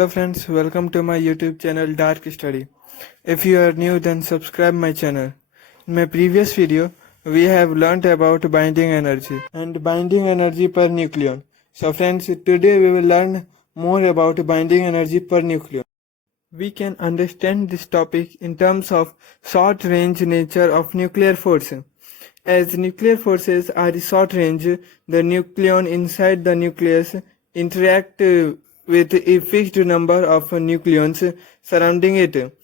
Hello friends, welcome to my YouTube channel Dark Study. If you are new, then subscribe my channel. In my previous video, we have learnt about binding energy and binding energy per nucleon. So friends, today we will learn more about binding energy per nucleon. We can understand this topic in terms of short range nature of nuclear force. As nuclear forces are short range, the nucleon inside the nucleus interact with a fixed number of nucleons surrounding it.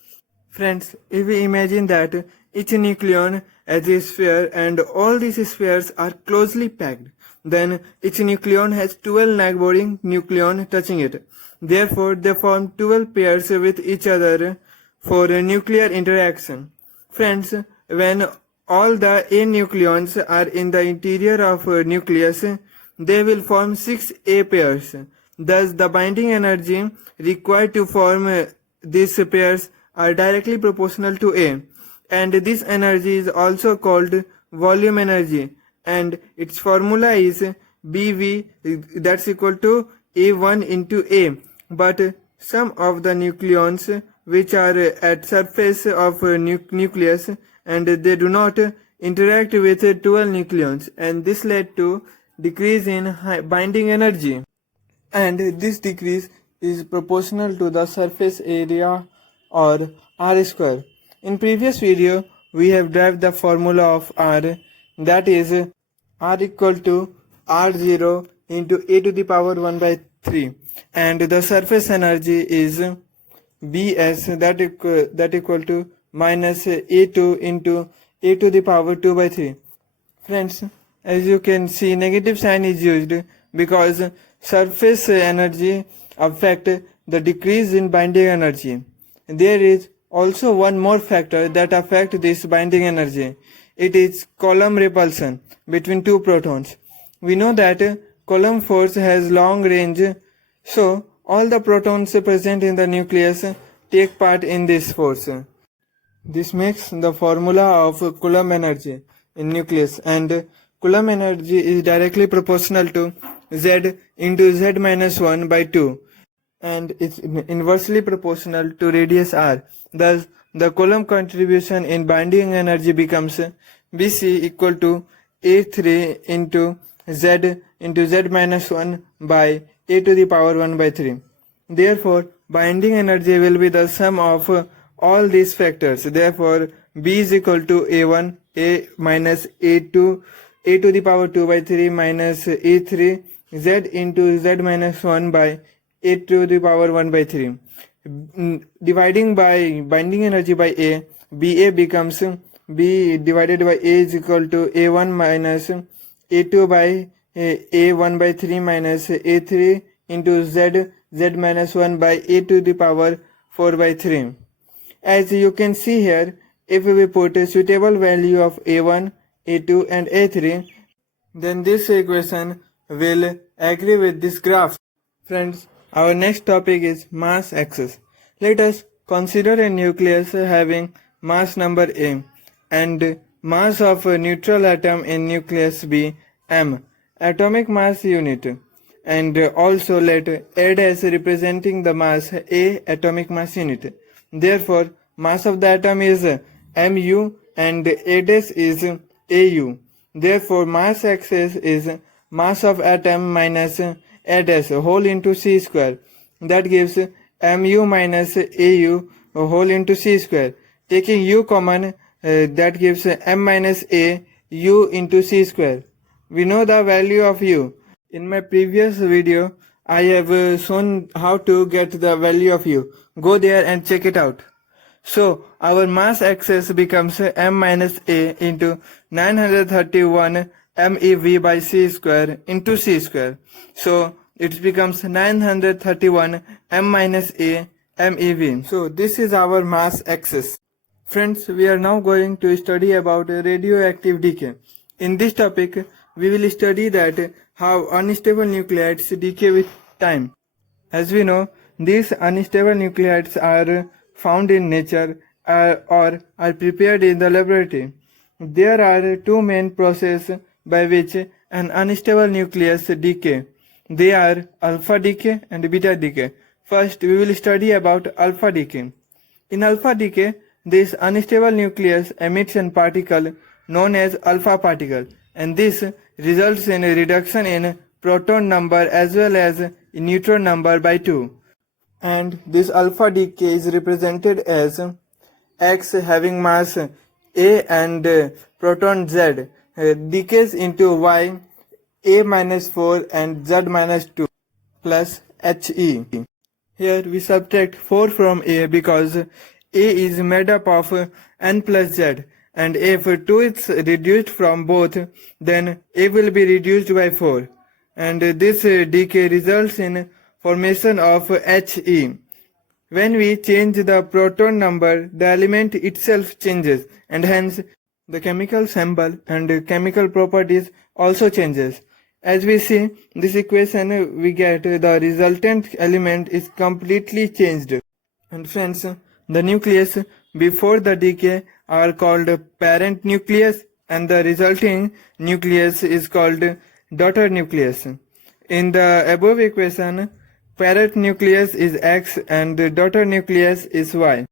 Friends, if we imagine that each nucleon as a sphere and all these spheres are closely packed, then each nucleon has 12 neighboring nucleon touching it. Therefore, they form 12 pairs with each other for nuclear interaction. Friends, when all the A nucleons are in the interior of a nucleus, they will form 6 A pairs. Thus, the binding energy required to form these pairs are directly proportional to A. And this energy is also called volume energy. And its formula is BV, that's equal to A1 into A. But some of the nucleons which are at surface of nucleus and they do not interact with 12 nucleons, and this led to decrease in binding energy, and this decrease is proportional to the surface area or R square. In previous video we have derived the formula of R, that is R equal to R0 into A to the power 1 by 3, and the surface energy is Bs, that equal to minus A2 into A to the power 2 by 3. Friends, as you can see, negative sign is used because surface energy affect the decrease in binding energy. There is also one more factor that affect this binding energy. It is Coulomb repulsion between two protons. We know that Coulomb force has long range, so all the protons present in the nucleus take part in this force. This makes the formula of Coulomb energy in nucleus, and Coulomb energy is directly proportional to Z into Z minus 1 by 2, and it's inversely proportional to radius r. Thus, the Coulomb contribution in binding energy becomes Bc equal to A3 into Z minus 1 by A to the power 1 by 3. Therefore, binding energy will be the sum of all these factors. Therefore, B is equal to A1, A minus A2, A to the power 2 by 3 minus A3, Z into Z minus 1 by A to the power 1 by 3. Dividing by binding energy by A, BA becomes B divided by A is equal to A1 minus A2 by A1 by 3 minus A3 into Z minus 1 by A to the power 4 by 3. As you can see here, if we put a suitable value of A1, A2 and A3, then this equation will agree with this graph. Friends, our next topic is mass axis. Let us consider a nucleus having mass number A and mass of a neutral atom in nucleus be m, atomic mass unit, and also let A dash representing the mass A, atomic mass unit. Therefore, mass of the atom is mu and A dash is Au. Therefore, mass axis is mass of atom minus A dash whole into C square. That gives mu minus Au whole into C square. Taking U common, that gives m minus A U into C square. We know the value of U. In my previous video, I have shown how to get the value of U. Go there and check it out. So, our mass axis becomes m minus A into 931 MeV by C square into C square. So, it becomes 931 m minus A MeV. So, this is our mass axis. Friends, we are now going to study about radioactive decay. In this topic, we will study that how unstable nuclides decay with time. As we know, these unstable nuclides are found in nature or are prepared in the laboratory. There are two main processes by which an unstable nucleus decay. They are alpha decay and beta decay. First, we will study about alpha decay. In alpha decay, this unstable nucleus emits a particle known as alpha particle, and this results in a reduction in proton number as well as neutron number by 2. And this alpha decay is represented as X having mass A and proton Z decays into Y A minus 4 and Z minus 2 plus He. Here we subtract 4 from A because A is made up of N plus Z, and if 2 is reduced from both, then A will be reduced by 4, and this decay results in formation of He. When we change the proton number, the element itself changes, and hence the chemical symbol and chemical properties also changes. As we see this equation, we get the resultant element is completely changed. And friends, the nucleus before the decay are called parent nucleus, and the resulting nucleus is called daughter nucleus. In the above equation, parent nucleus is X and the daughter nucleus is Y.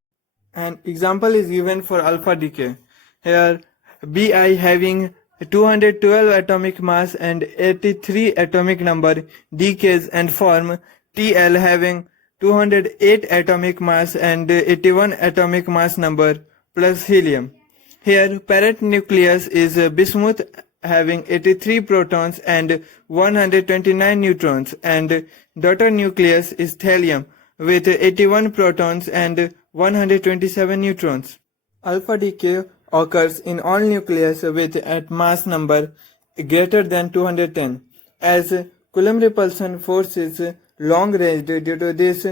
An example is given for alpha decay. Here Bi having 212 atomic mass and 83 atomic number decays and form Tl having 208 atomic mass and 81 atomic mass number plus helium. Here parent nucleus is bismuth having 83 protons and 129 neutrons, and daughter nucleus is thallium with 81 protons and 127 neutrons. Alpha decay occurs in all nucleus with at mass number greater than 210. As Coulomb repulsion force is long range, due to this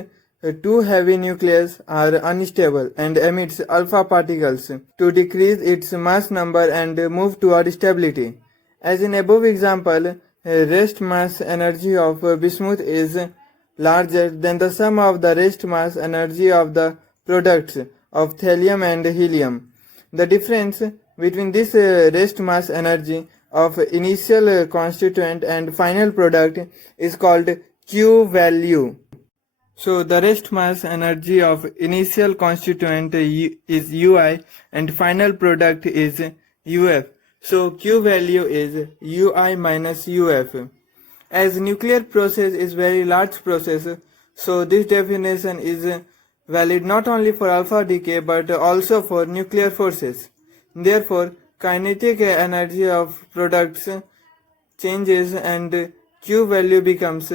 two heavy nucleus are unstable and emits alpha particles to decrease its mass number and move toward stability. As in above example, rest mass energy of bismuth is larger than the sum of the rest mass energy of the products of thallium and helium. The difference between this rest mass energy of initial constituent and final product is called Q value. So the rest mass energy of initial constituent is Ui and final product is Uf. So Q value is Ui minus Uf. As nuclear process is very large process, so this definition is valid not only for alpha decay but also for nuclear forces. Therefore, kinetic energy of products changes and Q value becomes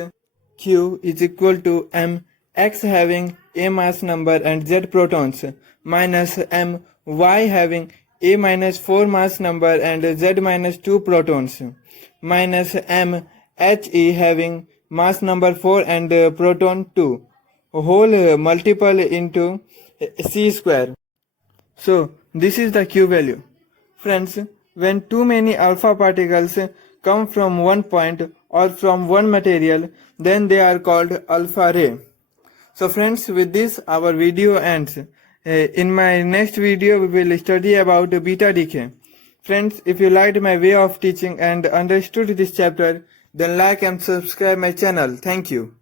Q is equal to m X having A mass number and Z protons minus m Y having A minus 4 mass number and Z minus 2 protons minus m He having mass number 4 and proton 2 whole multiple into C square. So this is the Q value. Friends, when too many alpha particles come from one point or from one material, then they are called alpha ray. So friends, with this our video ends. In my next video we will study about beta decay. Friends, if you liked my way of teaching and understood this chapter, then like and subscribe my channel. Thank you.